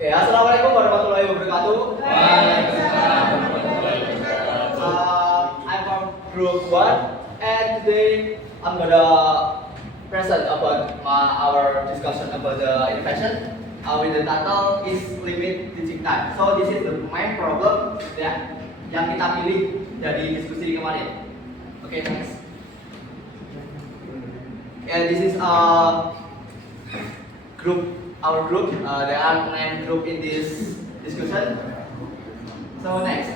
Assalamualaikum warahmatullahi wabarakatuh. I'm from Group 1, and today I'm gonna present about our discussion about the innovation with the title is limit teaching time. So this is the main problem yang kita pilih dari diskusi kemarin. Okay, next. And this is our group. There are 9 group in this discussion. So next,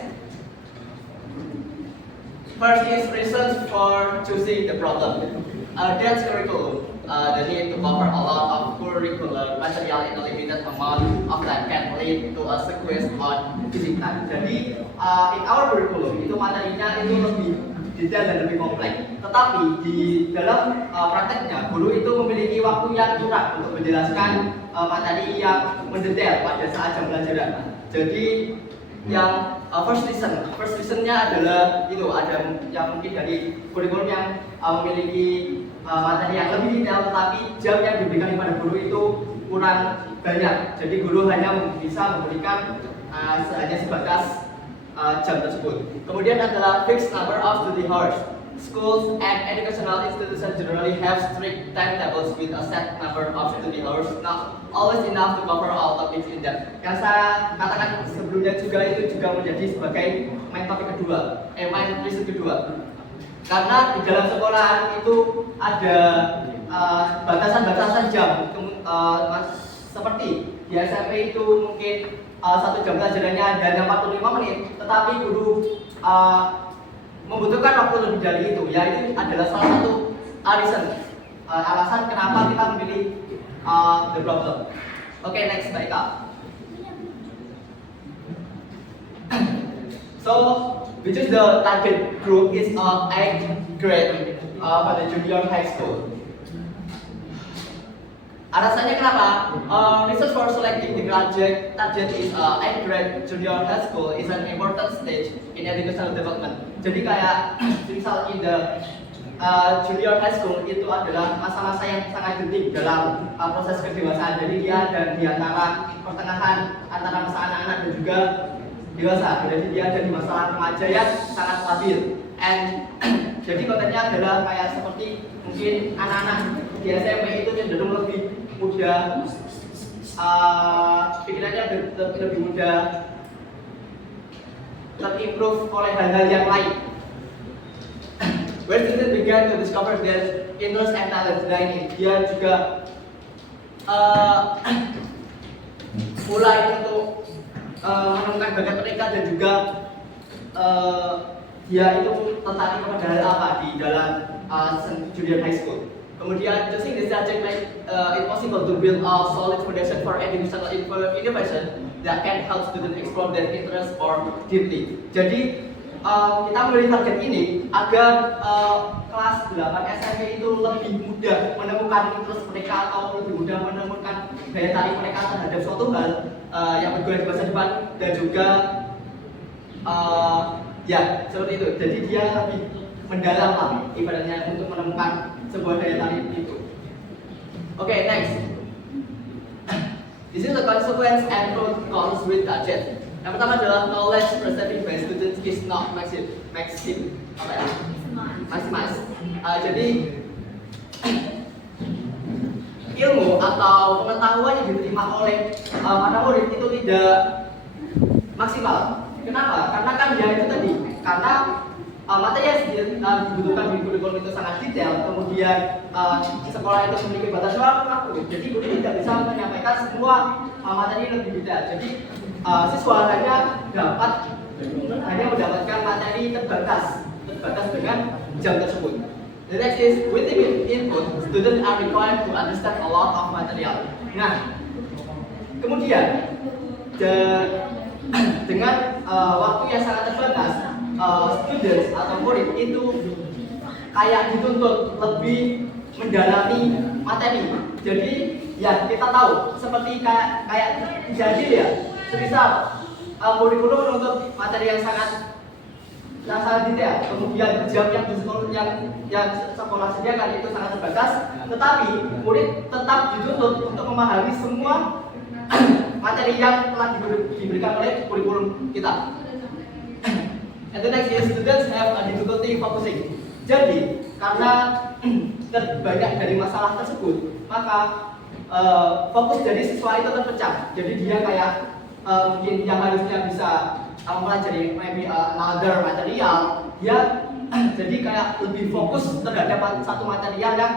first is reasons for choosing the problem. That's curriculum. The need to cover a lot of curricular material in a limited amount of time can lead to a sequence on teaching time. Jadi in our curriculum itu materinya itu lebih detail dan lebih kompleks. Tetapi di dalam prakteknya guru itu memiliki waktu yang kurang untuk menjelaskan materi yang mendetail pada saat jam pelajaran. Jadi yang first reasonnya adalah itu ada yang mungkin dari kurikulum yang memiliki materi yang lebih detail, tetapi jam yang diberikan kepada guru itu kurang banyak. Jadi guru hanya bisa memberikan hanya sebatas jam tersebut. Kemudian adalah fixed number of study hours. Schools and educational institutions generally have strict timetables with a set number of study hours, not always enough to cover all topics in depth. Yang saya katakan sebelumnya juga itu juga menjadi sebagai main reason kedua. Karena di dalam sekolahan itu ada batasan-batasan jam, seperti di SMP itu mungkin 1 jam pelajarannya hanya 45 menit, tetapi guru membutuhkan waktu lebih dari itu. Ya, itu adalah salah satu alasan kenapa kita memilih the problem. Okay, next, Mbak Ika. So, which is the target group is 8th grade for the junior high school. Alasannya kenapa? Research for selecting the graduate target is 8th grade junior high school is an important stage in educational development. Jadi kayak misal in the junior high school itu adalah masa-masa yang sangat penting dalam proses kedewasaan. Jadi dia ada di antara pertengahan antara masa anak-anak dan juga dewasa. Jadi dia ada di masa remaja yang sangat stabil. And jadi kontennya adalah kayak seperti mungkin anak-anak di SMP itu cenderung lebih mudah, pikirannya lebih mudah terimprove oleh hal-hal yang lain. When students began to discover their interest and talent, nah ini dia juga mulai untuk menemukan bakat mereka dan juga dia itu tertarik kepada hal apa di dalam junior high school. Kemudian, choosing this subject make it possible to build a solid foundation for educational innovation that can help students explore their interest more deeply. Jadi, kita memilih target ini agar kelas 8 SMP itu lebih mudah menemukan interest mereka atau lebih mudah menemukan daya tarik mereka terhadap suatu hal yang berguna di masa depan, dan juga ya seperti itu. Jadi dia lebih mendalam lah ibaratnya untuk menemukan sebuah daya tarik itu. Okay, next. This is the consequence and pros and cons with budget. Yang pertama adalah knowledge received by students is not maximized. Jadi ilmu atau pengetahuan yang diterima oleh para murid itu tidak maksimal. Kenapa? Karena kan dia itu tadi, karena materi yang dibutuhkan di kurikulum itu sangat detail, kemudian sekolah itu memiliki batas waktu, jadi guru tidak bisa menyampaikan semua materi lebih detail. Jadi siswa hanya mendapatkan materi terbatas dengan jam tersebut. The next is with limited input, students are required to understand a lot of material. Nah, kemudian dengan waktu yang sangat terbatas, students atau murid itu kayak dituntut lebih mendalami materi. Jadi ya kita tahu seperti kayak jadi ya, semisal kurikulum menuntut materi yang sangat detail, kemudian jam yang sekolah sediakan itu sangat terbatas, tetapi murid tetap dituntut untuk memahami semua materi yang telah diberikan oleh kurikulum kita. And the next is students have a difficulty focusing. Jadi karena terbanyak dari masalah tersebut, maka fokus dari siswa itu terpecah. Jadi dia kayak mungkin yang harusnya bisa mempelajari maybe another material, dia jadi kayak lebih fokus terhadap satu material yang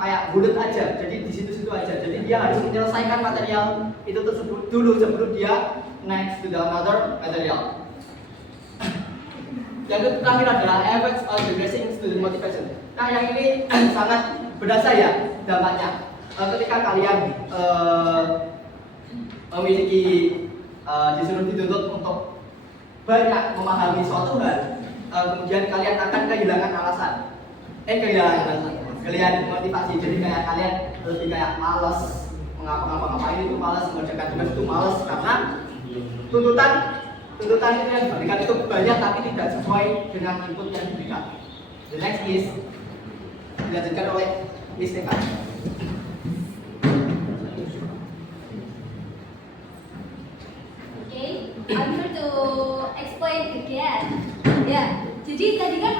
kayak bulat aja. Jadi di situ-situ aja. Jadi dia harus menyelesaikan material itu tersebut dulu sebelum dia next to the another material. Yang terakhir adalah effects on decreasing student motivation. Nah, yang ini sangat berasa ya dampaknya. Ketika kalian memiliki disuruh dituntut untuk banyak memahami suatu hal, kemudian kalian akan kehilangan alasan. Kehilangan motivasi. Jadi kayak kalian lebih kayak malas mengapa-ngapain itu, malas mengerjakan tugas itu malas karena tuntutan itu yang diberikan itu banyak tapi tidak sesuai dengan input yang diberikan. The next is dilanjutkan oleh Miss Stefan. Okay, I'm here to explain again. Ya, jadi tadi kan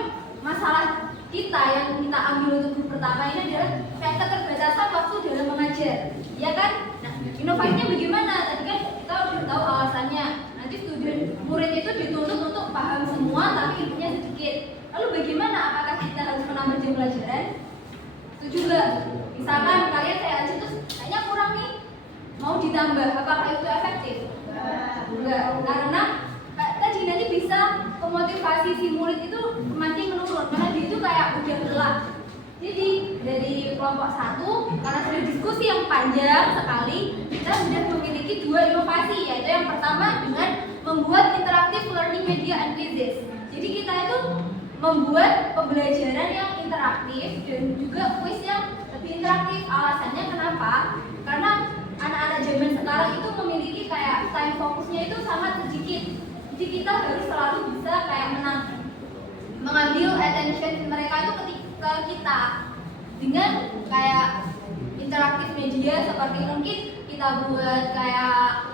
masalah kita yang kita ambil untuk grup pertama ini adalah kayak keterbatasan waktu dalam mengajar, ya kan? Nah, inovasinya bagaimana? Tadi kan kita udah tahu alasannya. Nanti murid itu dituntut untuk paham semua tapi ilmunya sedikit. Lalu bagaimana? Apakah kita harus menambah jam pelajaran? Setuju nggak? Misalkan kalian saya aja terus kayaknya kurang nih, mau ditambah, apakah itu efektif? Enggak, karena tadi nanti bisa memotivasi si murid itu makin menurun karena dia itu kayak udah lelah. Jadi dari kelompok 1 karena sudah diskusi yang panjang sekali, kita sudah memiliki 2 inovasi, yaitu yang pertama dengan membuat interactive learning media and quizzes. Jadi kita itu membuat pembelajaran yang interaktif dan juga quiz yang lebih interaktif. Alasannya kenapa? Karena anak-anak zaman sekarang itu memiliki kayak time fokusnya itu sangat sedikit. Jadi kita harus selalu bisa kayak mengambil attention mereka itu ketika kita dengan kayak interaktif media seperti mungkin kita buat kayak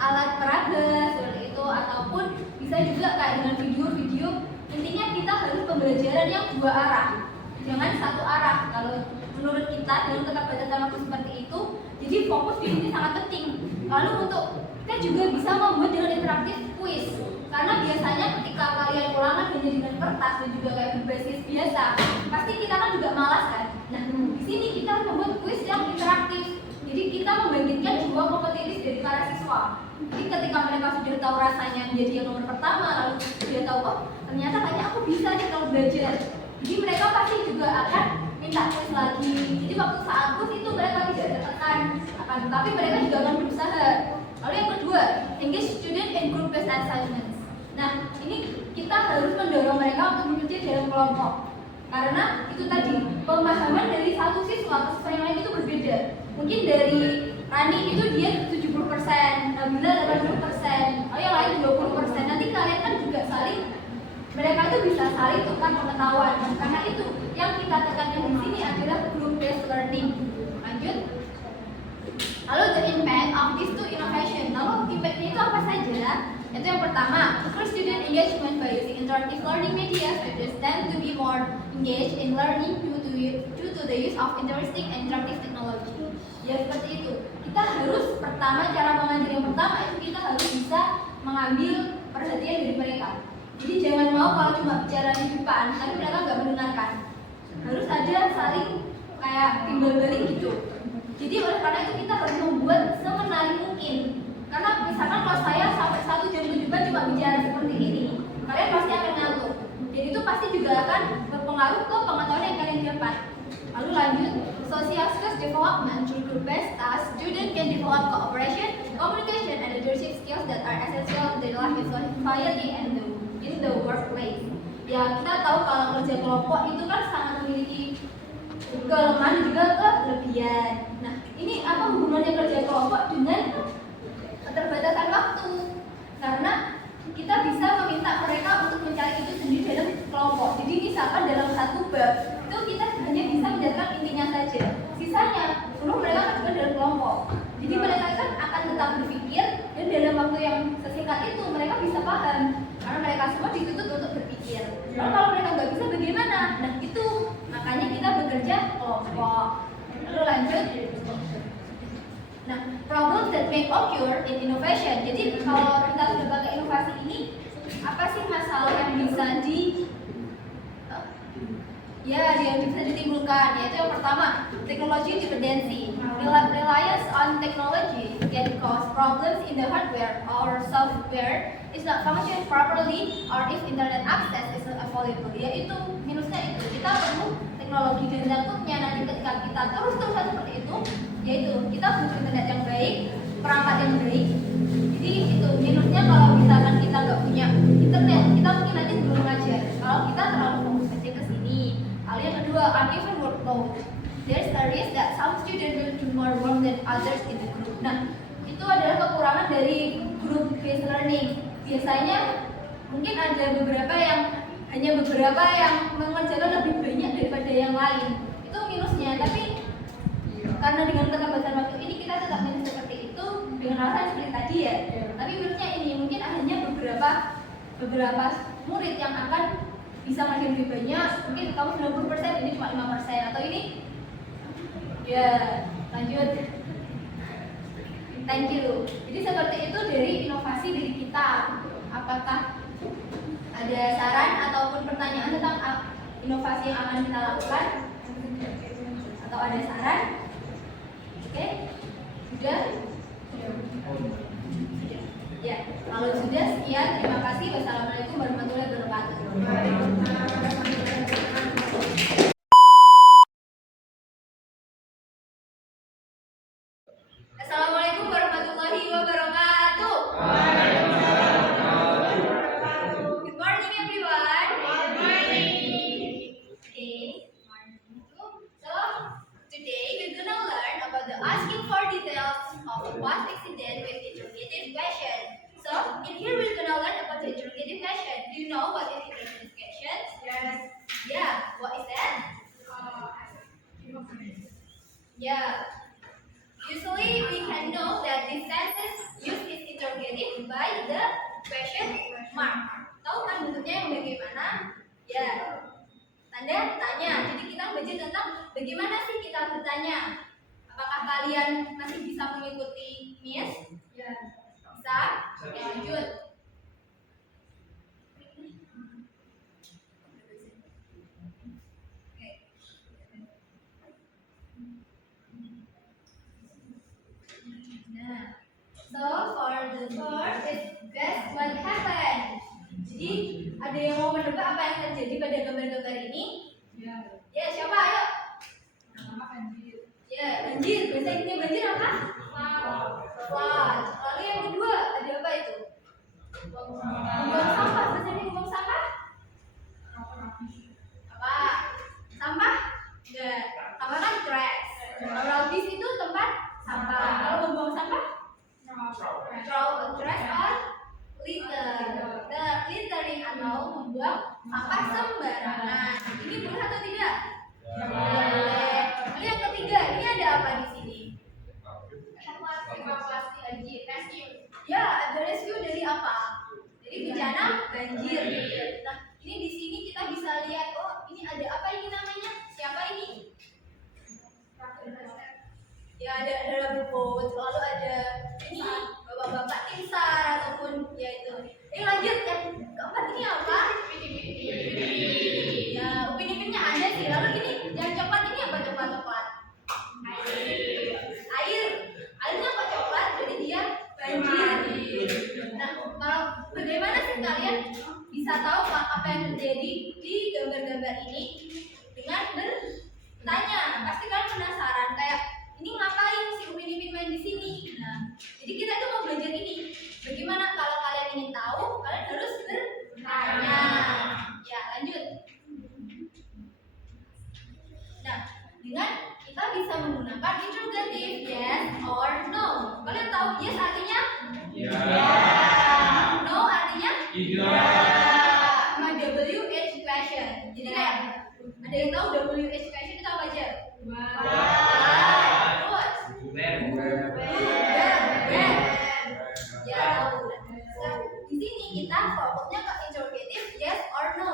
alat peraga seperti itu, ataupun bisa juga kayak dengan video-video. Intinya kita harus pembelajaran yang 2 arah, jangan 1 arah. Kalau menurut kita dalam keterbatasan waktu seperti itu, jadi fokus di sini sangat penting. Lalu untuk kita juga bisa membuat dengan interaktif quiz, karena biasanya ketika kalian ulangan hanya dengan kertas dan juga kayak berbasis biasa, pasti kita kan juga malas kan. Nah, di sini kita membuat quiz yang interaktif. Jadi kita membangkitkan jiwa kompetitif dari para siswa. Jadi ketika mereka sudah tahu rasanya menjadi yang nomor pertama, lalu sudah tahu, oh ternyata kayaknya aku bisa nih kalau belajar. Jadi mereka pasti juga akan minta quiz lagi. Jadi waktu saat quiz itu mereka tidak tertekan, tapi mereka juga akan berusaha. Lalu yang kedua, engage student in group based assignments. Nah, ini kita harus mendorong mereka untuk bekerja dalam kelompok. Karena itu tadi, pemahaman dari satu siswa ke siswa yang lain itu berbeda. Mungkin dari Rani itu dia 70%, Nabila 80%, yang lain 20%. Nanti kalian kan juga saling, mereka itu bisa saling tukar pengetahuan. Karena itu yang kita tekankan di sini adalah group based learning. Lanjut. Lalu the impact of these 2 innovation. Lalu impact-nya itu apa saja? Itu yang pertama, first student engagement by using interactive learning media, students tend to be more engaged in learning due to the use of interesting and interactive technology. Ya seperti itu. Kita harus pertama, cara mengajar yang pertama itu kita harus bisa mengambil perhatian dari mereka. Jadi jangan mau kalau cuma bicara di depan, tapi mereka nggak mendengarkan. Harus ada saling kayak timbal balik gitu. Jadi oleh karena itu kita harus membuat semenarik mungkin. Karena misalkan kalau saya sampai 1 jam 7 cuma bicara seperti ini, kalian pasti akan ngantuk. Dan itu pasti juga akan berpengaruh ke pengetahuan yang kalian dapat. Lalu lanjut, social skills development through group based tasks. Student can develop cooperation, communication, and leadership skills that are essential to their life in society and in the workplace. Ya kita tahu kalau kerja kelompok itu kan sangat memiliki kelemahan dan juga kelebihan. Nah, ini apa hubungannya kerja kelompok dengan keterbatasan waktu? Karena kita bisa meminta mereka untuk mencari itu sendiri dalam kelompok. Jadi misalkan dalam 1 bab itu kita hanya bisa menjelaskan intinya saja, sisanya perlu mereka kerjakan dalam kelompok. Jadi mereka kan Lalu kalau mereka nggak bisa bagaimana? Nah itu makanya kita bekerja kelompok. Lalu lanjut. Nah, problems that may occur in innovation. Jadi kalau kita sudah pakai inovasi ini, apa sih masalah yang bisa yang bisa ditimbulkan? Yaitu yang pertama, technology dependency. Reliance on technology can cause problems in the hardware or software is not functioning properly or if internet access is not available. Yaitu minusnya itu kita perlu teknologi dan takutnya nanti ketika kita terus-terusan seperti itu, yaitu kita butuh internet yang baik, perangkat yang baik. Jadi itu minusnya kalau misalkan kita nggak punya internet, kita mungkin nanti belum mengajar. Kalau kita terlalu fokus saja ke sini. Hal yang kedua, uneven workload. There's a risk that some students will do more work than others in the group. Nah, itu adalah kekurangan dari group based learning. Biasanya mungkin ada beberapa yang mengerjakan lebih banyak daripada yang lain. Itu minusnya, tapi karena dengan keterbatasan waktu ini kita tetap minus seperti itu dengan alasan seperti tadi ya. Tapi minusnya ini mungkin hanya beberapa murid yang akan bisa mengerjakan lebih banyak. Mungkin kamu 90%, ini cuma 5%, atau ini ya lanjut. Thank you. Jadi seperti itu dari inovasi diri kita. Apakah ada saran ataupun pertanyaan tentang inovasi yang akan kita lakukan? Atau ada saran? Oke? Sudah? Ya, kalau sudah sekian. Terima kasih. Wassalamualaikum warahmatullahi wabarakatuh. Assalamualaikum warahmatullahi wabarakatuh. Good morning, everyone. Good morning. Okay. So today we're gonna learn about the asking for details of a past accident with interrogative question. So in here we're gonna learn about the interrogative question. Do you know what is interrogative question? Yes. Yeah. What is that? Yeah. Usually we can know that this sentence use is interrogative by the question mark. Tahu kan bentuknya yang bagaimana? Ya, tanda tanya. Jadi kita belajar tentang bagaimana sih kita bertanya. Apakah kalian masih bisa mengikuti Miss? Ya. Bisa? Oke, lanjut. So for the first is guess what happened. Jadi ada yang mau menebak apa yang terjadi pada gambar-gambar ini? Ya. Ya, siapa? Ayo. Banjir. Ya, banjir. Bahasa Inggrisnya banjir apa? Flood. Lalu yang kedua ada apa itu? Buang sampah. Bahasa Inggrisnya buang sampah? Apa? Sampah? Ya. Sampah kan trash. Kalau habis itu tempat sampah. Kalau membuang sampah? Throw a trash or litter. The littering atau membuang sampah sembarangan. Ini boleh atau tidak? Boleh. Lalu yang ketiga, ini ada apa di sini? Evakuasi banjir. Rescue. Ya, ada rescue dari apa? Dari bencana banjir. Nah, ini di sini kita bisa lihat, oh ini ada apa ini namanya? Siapa ini? Ya ada boat, lalu ada ini bapak-bapak tim SAR ataupun ya itu. Lanjut yang keempat ini apa? Ya upin-ipinnya ada sih. Lalu ini yang coklat ini apa? Coklat. Airnya apa coklat? Jadi dia banjir. Nah kalau bagaimana sih kalian bisa tahu apa yang terjadi di gambar-gambar ini dengan bertanya? Pasti kalian penasaran kayak ini ngapain si Upin Ipin main di sini? Nah, jadi kita tuh mau belajar ini. Bagaimana kalau kalian ingin tahu, kalian harus bertanya. Ya, lanjut. Nah, dengan kita bisa menggunakan interrogative yes or no. Kalian tahu yes artinya? Ya. No artinya? Tidak. Sama WH question. Jadi kayak ada yang tahu WH question itu apa aja? Di sini kita fokusnya ke interrogative yes or no.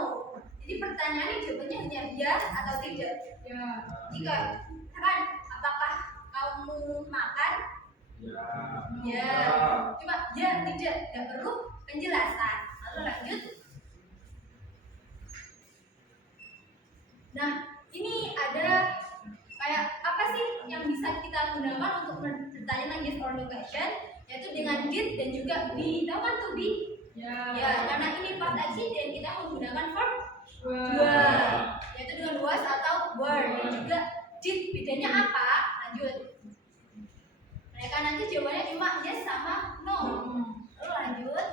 pertanyaan ini jawabannya hanya ya atau tidak. Ya. Jika kan apakah kamu makan? Ya. Cuma ya tidak perlu penjelasan. Lalu lanjut. Nah, ini ada kayak apa sih yang bisa kita gunakan untuk bertanya yes or no question, yaitu dengan did dan juga be. Tahu kan tuh be? Ya, karena ini past accident kita menggunakan verb were, yaitu dengan was atau were, dan juga did. Bedanya apa? Lanjut. Mereka nanti jawabannya cuma yes sama no. Lalu lanjut.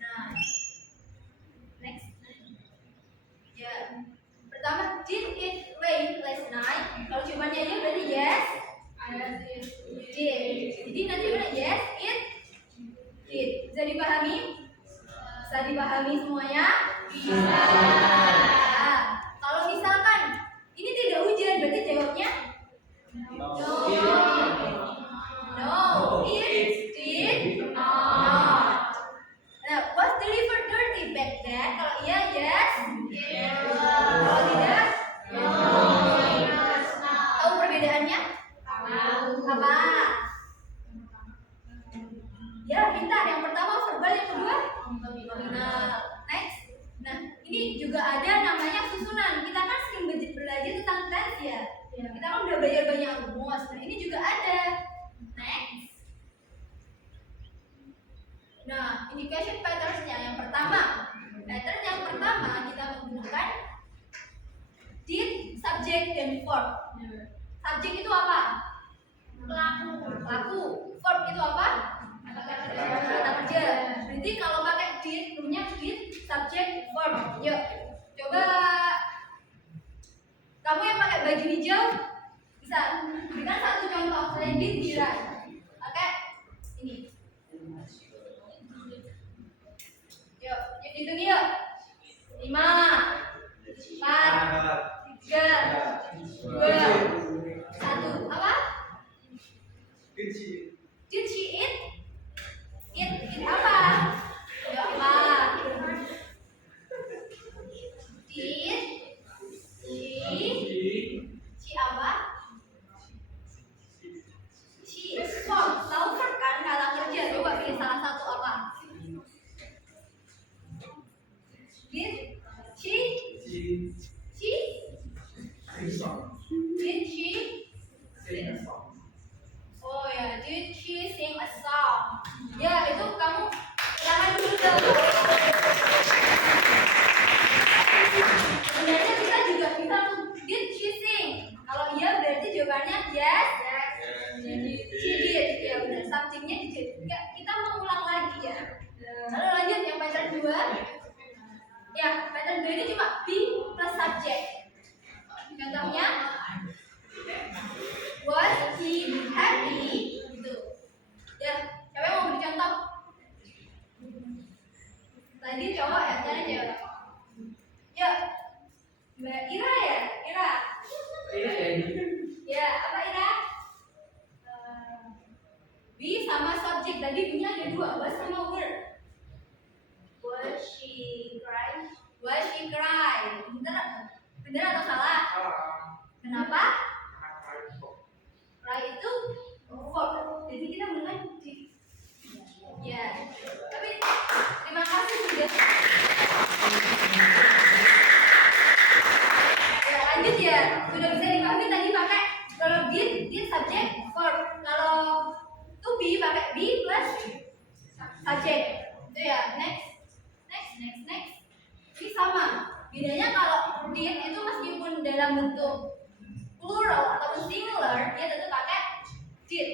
Nah, next. Ya, pertama, did it rain last night? Kalau jawabannya ya berarti yes. Did. Jadi nanti jawabannya yes, it did. Bisa dipahami? Bisa dipahami semuanya? Bisa. Nah, kalau misalkan ini tidak hujan, berarti jawabnya no. No, it did not. Nah, was the river dirty back then? Kalau iya, yes. Kalau tidak, no. Tahu perbedaannya? Apa? Ya, pintar. Yang pertama verbal, yang kedua nominal. Next. Nah, ini juga ada namanya susunan. Kita kan sering belajar tentang tense ya. Kita kan udah belajar banyak rumus. Nah, ini juga ada. Next. Nah, indication patterns-nya yang pertama. Pattern yang pertama kita menggunakan did, subject, dan verb. Subject itu apa? Pelaku. Verb itu apa? Kata kerja. Berarti kalau pakai did, punya did, subject, verb. Yuk, coba kamu yang pakai baju hijau bisa berikan satu contoh. Selain did, Dira. Pakai ini. Yuk, hitung yuk. 5, 4, 3, 2, 1. Apa? Did she eat? Eat apa? Yuk, apa? Did she apa? She. Tahu kan kata kerja? Coba pilih salah satu apa? Did she? Did she? Oh ya, did she sing a song? Ya, itu kamu ulangan dulu dong. Sebenarnya kita juga bisa did she sing? Kalau iya berarti jawabannya yes. She did. Ya benar, subjeknya did. Enggak, kita mau ulang lagi ya. Lalu lanjut yang pattern 2. Ya, pattern 2 ini cuma be plus subject. Contohnya, was he happy? Gitu. Ya, siapa yang mau beri contoh? Tadi cowok ya, sekarang cewek. Ya, Mbak Ira ya? Ira. Ya, apa Ira? Be sama subject. Tadi be-nya ada 2, was sama were. Was she cry? Was she cry? Bener atau salah? Kenapa? Cry itu verb. Jadi kita menggunakan di. Ya. Tapi terima kasih sudah. Ya, lanjut ya. Sudah bisa dipahami tadi pakai kalau did subject verb. Kalau to be pakai be plus subject. Itu ya. Next. Ini sama. Bedanya kalau did itu meskipun dalam bentuk plural atau singular, dia tetap pakai did.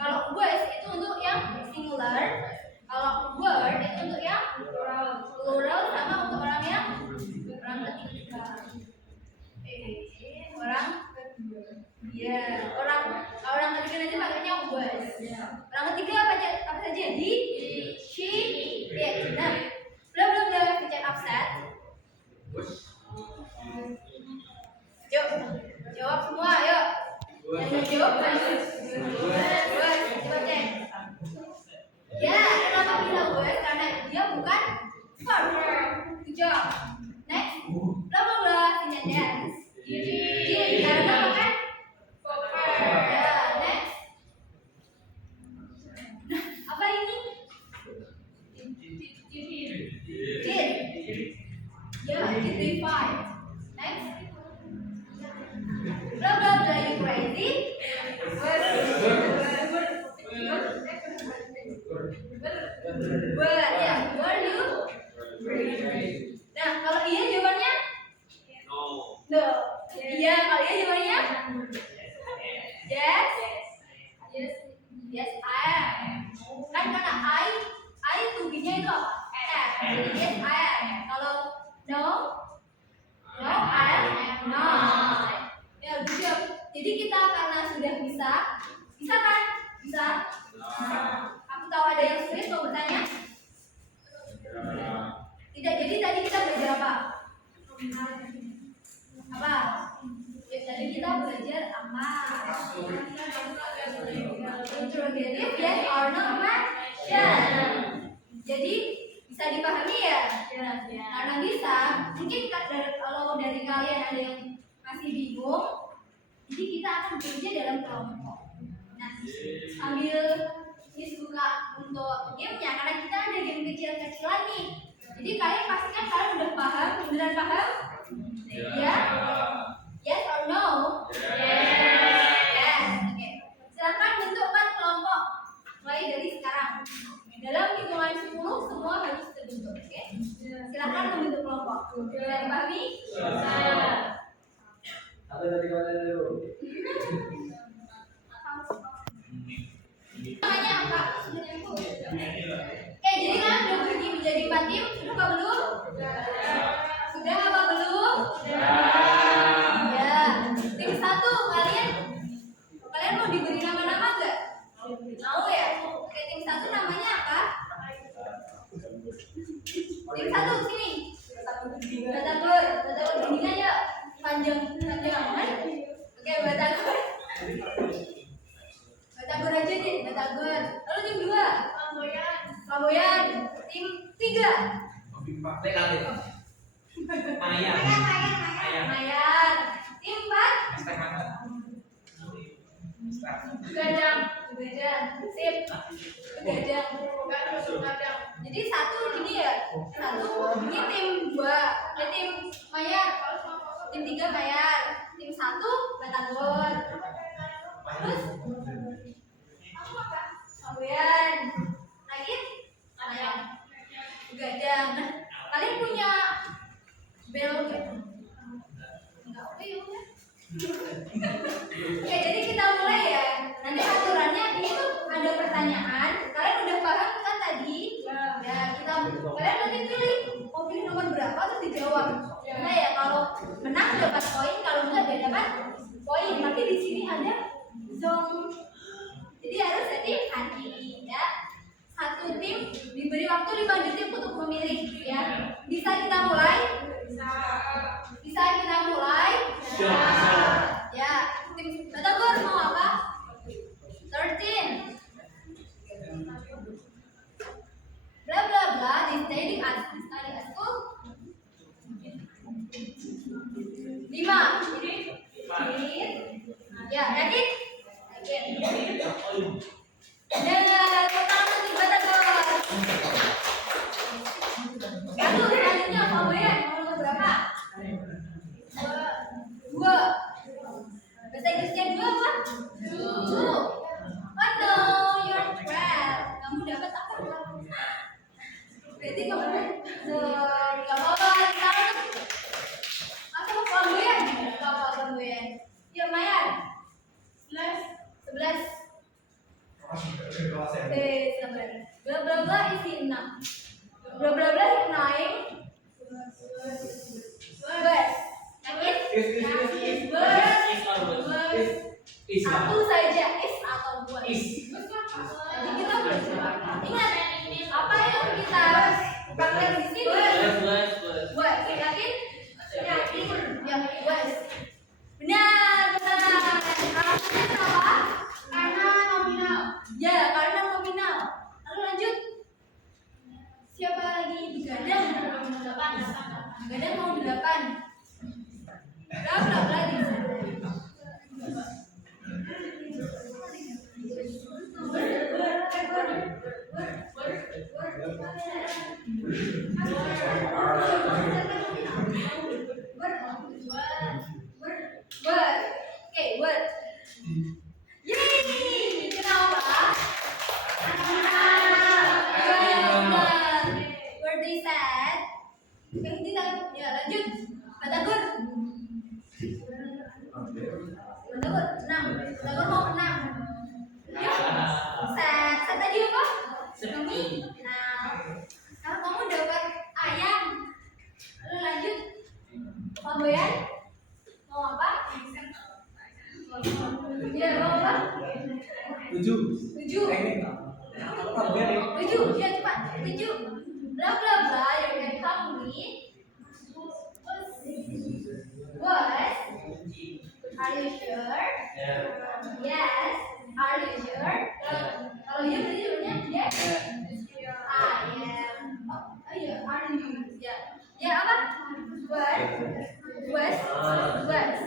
Kalau was itu untuk yang singular, kalau word itu untuk yang plural sama untuk orang yang orang ketiga. Orang ketiga nanti pakainya was. Orang ketiga apa saja? He, she, Were, ya. Were you? Nah, kalau iya jawabannya? No. Iya, kalau iya jawabannya? Yes. Yes, I am. Kan karena I to-be-nya itu apa? Am. Jadi yes, I am. Kalau no, I am not. Ya, good job. Jadi kita karena sudah bisa kan? Bisa. Aku tahu ada yang sulit mau bertanya? Tidak. Jadi tadi kita belajar apa? Apa? Ya, tadi kita belajar apa? Interrogative yes or no question. Jadi bisa dipahami ya? Karena bisa. Mungkin kalau dari kalian ada yang masih bingung, jadi kita akan bekerja dalam kelompok. Nah, sambil Miss buka untuk gamenya, karena kita ada game kecil-kecilan nih. Jadi kalian pastikan kalian udah paham, beneran paham? Ya? Yes or no? Yes. Oke. Silakan bentukkan kelompok mulai dari sekarang. Dalam hitungan 10 semua harus terbentuk. Oke? Silakan membentuk kelompok. Bisa dipahami? Atau dari mana dulu? Namanya apa? Oke, jadi kan udah berbagi menjadi 4 tim, sudah apa belum? Sudah apa belum? Ya. Tim 1 kalian mau diberi nama-nama enggak? Mau ya? Oke, tim 1 namanya apa? Tim 1 sini. Batagor bimbingan ya. Panjang kan? Oke, Batagor. Batagor aja deh, Batagor. Lalu tim 2 Flamboyan. Tim 3 Mayan. Tim 4 Begadang. Sip. Begadang. Jadi 1 gini ya. 1 ini tim 2. Tim Mayan. Tim 3 Mayan. Tim 1 Batagor. Terus Flamboyan. Lagi? Mayan. Begadang. Nah, kalian punya bel enggak? Enggak, oke ya udah. Oke, jadi kita mulai ya. Nanti aturannya ini tuh ada pertanyaan. Kalian udah paham kan tadi? Ya, kalian nanti pilih mau pilih nomor berapa terus dijawab. Nah ya, kalau menang dapat poin, kalau enggak dia dapat poin. Tapi di sini ada zone. Jadi harus hati-hati ya. 1 tim diberi waktu 5 detik untuk memilih ya. Bisa kita mulai? Bisa kita mulai? Ya, tim Batagor mau apa? 13. Bla bla bla, they study at school. 5. Ya, yakin? Dengan pertama tim Batagor. Satu, selanjutnya Flamboyan mau nomor berapa? 2. Bahasa Inggrisnya 2 apa? 2. Oh no, you're right. Kamu dapat apa? Berarti kamu nggak apa-apa. Apa Flamboyan? Nggak apa Flamboyan. Ya Mayan. 11. Sabar. Bla bla bla isi 6. Bla bla bla 9. Bus. Yakin? Bus. Satu saja is atau buat. Jadi kita ingat apa yang kita pakai di sini? Bus. Yakin? Ya, bus. Benar. Alasannya apa? Karena nominal. Ya, karena nominal. Lalu lanjut. Siapa lagi begadang? Begadang mau 8. Berapa lagi? Oke, word. Yeay, kenapa? Tujuh, ya cepat. Tujuh. Bla bla bla. Your can tell me. Was. Are you sure? Yes. Are you sure? Kalau ya berarti jawabannya yes. I am. Oh iya. Are you? Ya. Ya apa? Was. Benar.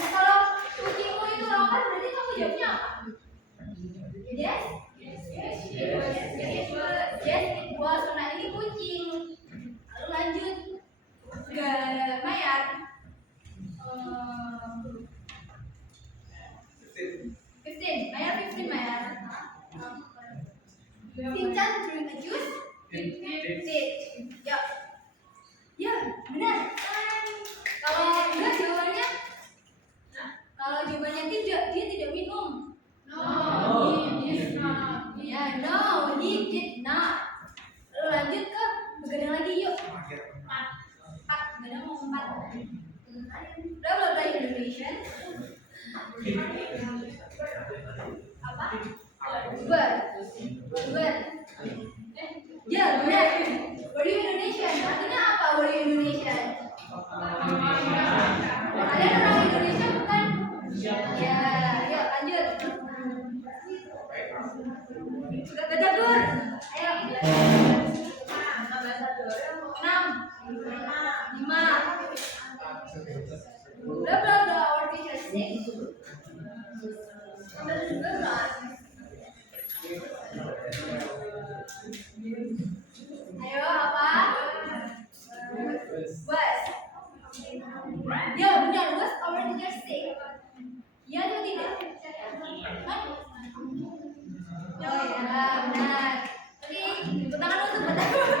Kalau kucingmu itu lompat berarti kamu jawabnya apa? Yes. Yes, it was. Nah ini kucing. Lalu lanjut ke Mayar. 15. Mayar 15 Mayar. Sinchan drink a juice. Did. Ya. Ya, benar. Kalau enggak jawabannya. Kalau jawabannya tidak, dia tidak minum. Ya, no, he did not. Lalu lanjut ke begadang lagi yuk. 4. Begadang mau 4. Bla bla bla Indonesian. Apa? Ber. Ya, benar. Were you Indonesian? Artinya apa were you Indonesian? Kalian orang Indonesia bukan? Ya, yuk lanjut. Batagur. Ayo. 6. 5. Bla bla bla our teacher say. Ayo apa? Was. Ya benar, was our teacher say. Ya atau tidak? Oh ya benar. Oke, tepuk tangan untuk Batagur.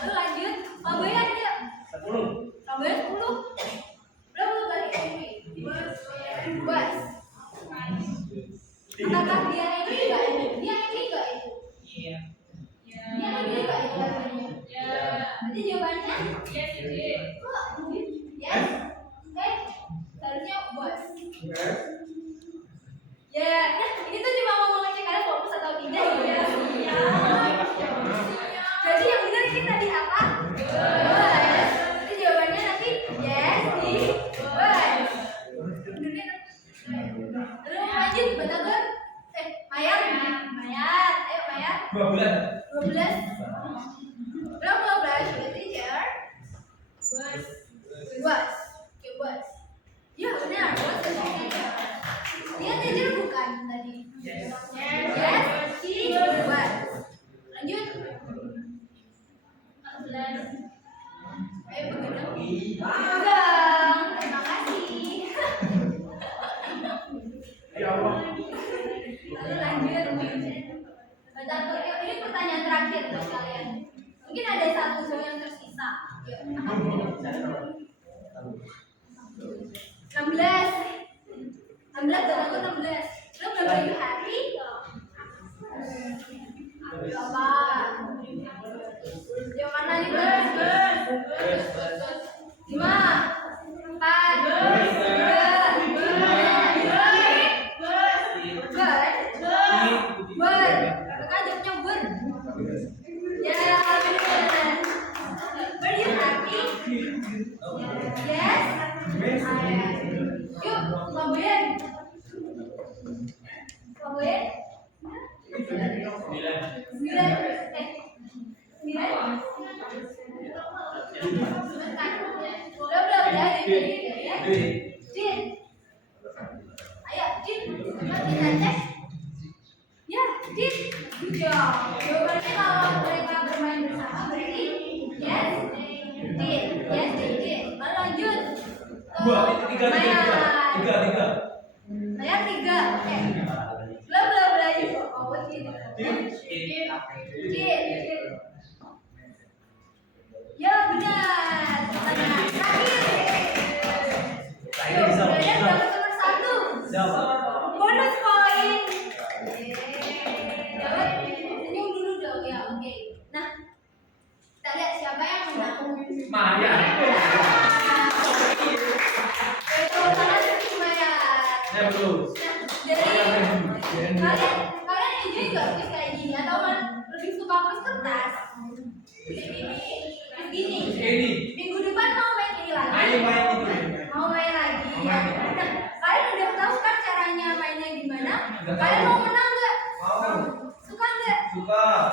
Lalu lanjut, Kamboya aja. 10. Kamboya 10. Berapa balik ini? Was. Apakah dia ini enggak ini? Dia ini enggak itu? Iya. Dia ini enggak itu jawabannya? Iya. Berarti jawabannya? Yes, it is. Yes. Seharusnya was. Ya, ini tuh cuma mau mengecek kalian fokus atau tidak ya. Jadi yang benar ini tadi apa? Was. Jadi jawabannya nanti yes, was. Lalu lanjut Batagur. Mayar. Ayo Mayar. 12. Berapa blush the teacher? Was. Okay, was. Ya benar, was the teacher. Dia teacher bukan tadi? Yes, he was. Lanjut. 14. Ayo begadang. Begadang. Terima kasih. Lalu lanjut. Batagur. Ini pertanyaan terakhir buat kalian. Mungkin ada satu zone yang tersisa. Yuk. 16. Batagur 16. Lo berapa you happy? Apa? Jawaban lagi bers. 5, 4, 3, 2, 1. Apakah jawabnya ber? Ya, benar. Were you happy? Yes. Yuk, Kamboyan. 9. Jin. Ayo, Jin. Kita cek. Ya, Jin. Good job. Jawabannya kalau mereka bermain bersama berarti yes, did. Yes, they did. Lalu lanjut. Tiga. Saya 3. Oke. Bla bla bla juga. Oh, Jin. Ya benar. Pertanyaan terakhir. Kalian dapat nomor 1. Bonus poin. Dapat senyum dulu dong ya. Oke. Nah, kita lihat siapa yang menang. Maya. Tangan Maya. Betul. Nah, dari kalian nggak kuis kayak gini atau lebih suka kuis kertas? Gini. Minggu depan mau main ini lagi. Mau main lagi. Ya. Nah, kalian udah tahu kan caranya mainnya gimana? Kalian mau menang nggak? Suka nggak?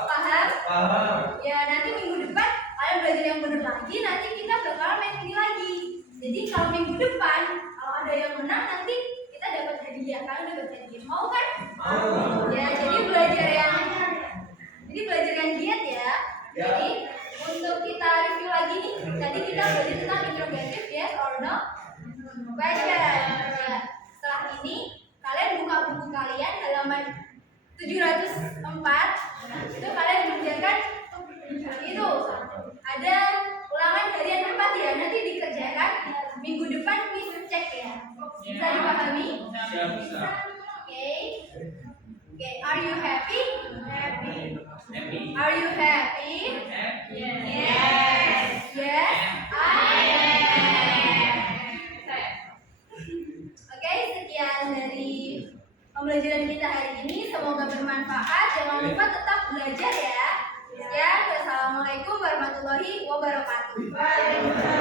Paham? Ya nanti minggu depan kalian belajar yang benar lagi. Nanti kita bakalan main ini lagi. Jadi kalau minggu depan kalau ada yang menang nanti kita dapat hadiah. Kalian dapat hadiah. Mau kan? Ya jadi belajar yang giat ya. Jadi untuk kita review lagi nih. Tadi kita belajar tentang interrogative yes or no question. Ya, setelah ini kalian buka buku kalian halaman 704. Itu kalian mengerjakan itu ada ulangan harian 4 ya. Nanti dikerjakan minggu depan bisa cek ya. Bisa dipahami? Okay. Are you happy? Are you happy? Yes. I am. Oke, sekian dari pembelajaran kita hari ini. Semoga bermanfaat. Jangan lupa tetap belajar ya. Sekian. Wassalamualaikum warahmatullahi wabarakatuh.